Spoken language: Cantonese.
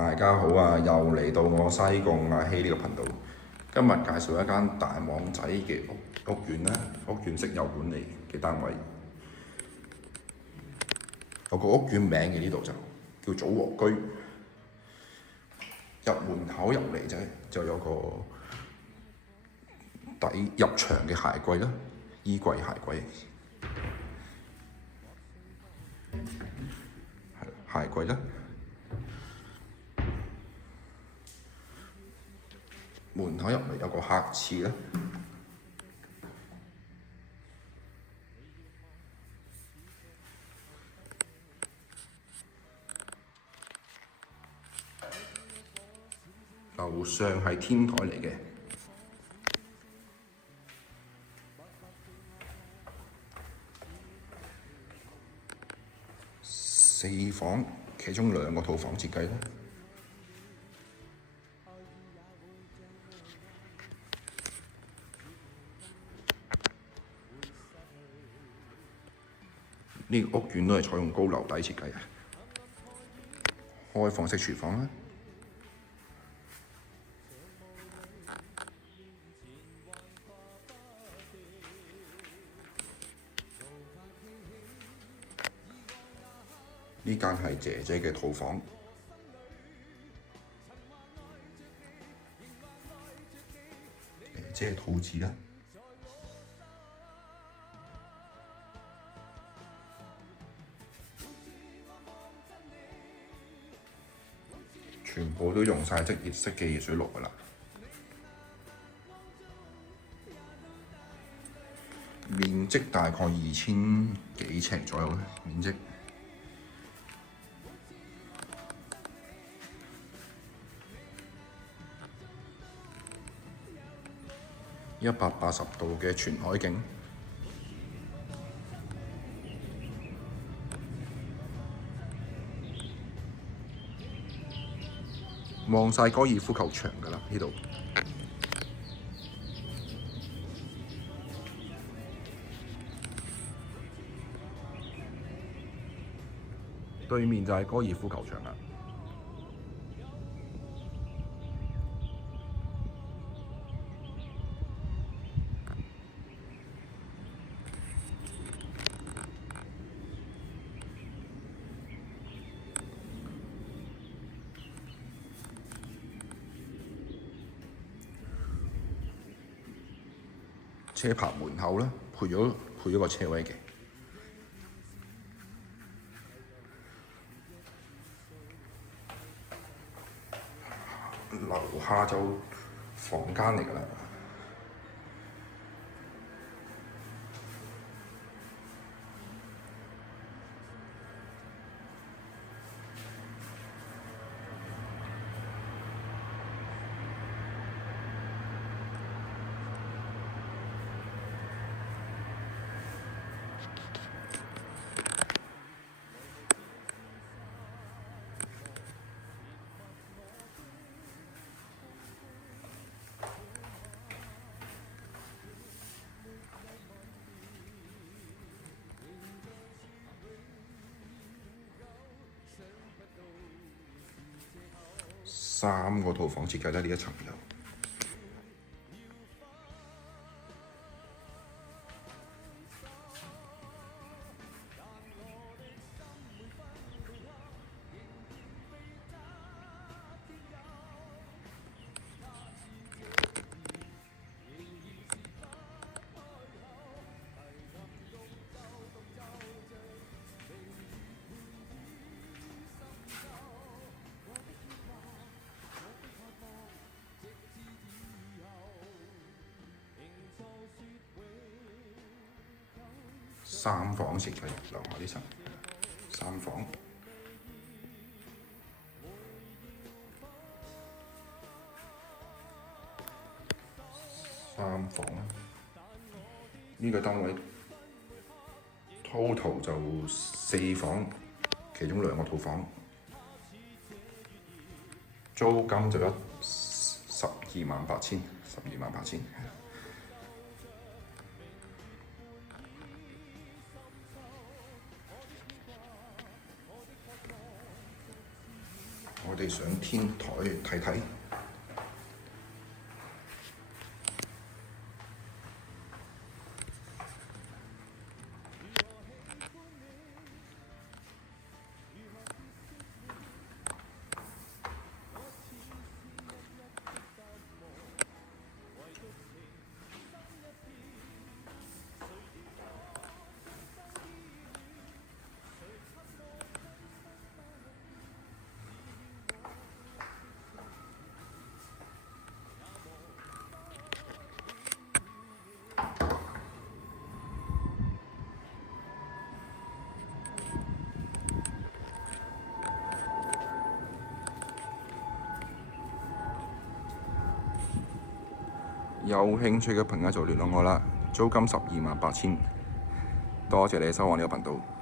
大家好啊！又嚟到我西貢阿希呢個頻道。今日介紹一間大網仔嘅屋苑啦，屋苑式有管理嘅單位。有個屋苑名嘅呢度就叫祖和居。入門口入嚟就有個入牆嘅鞋櫃啦，衣櫃鞋櫃。鞋櫃啦。門口入嚟有個客廁啦，樓上係天台嚟嘅，4房，其中2個套房設計啦。呢個屋苑都係採用高樓底設計嘅，開放式廚房啦。呢間係姐姐嘅套房，姐姐套子啦。全部都用晒即熱式嘅熱水爐㗎啦。面積大概2000幾尺左右啦，面積。180度嘅全海景，望晒高爾夫球場㗎啦呢度。對面就係高爾夫球場啦。車棚門口啦，配咗個車位嘅。樓下就房間嚟㗎啦。3個套房設計啦，呢一層有。3房設計，樓下呢層3房。3房啦，呢個單位 total 就4房，其中2個套房，租金就128000。我哋上天台睇睇。有興趣嘅朋友就聯絡我啦，租金128000，多謝你收看呢個頻道。